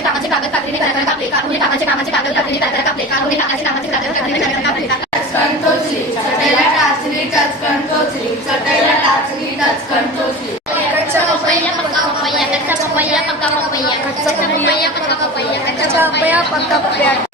कामाचे कागद कात्रीने कात्रीने कापले काढून कामाचे कागद कात्रीने कापले काढून कामाचे कागद कात्रीने टचकन टोचली चटईला टाचली टचकन टोचली चटईला टाचली टचकन टोचली कच्चा पपैया पक्का पपैया कच्चा पपैया पक्का पपैया कच्चा पपैया पक्का पपैया कच्चा पपैया पक्का पपैया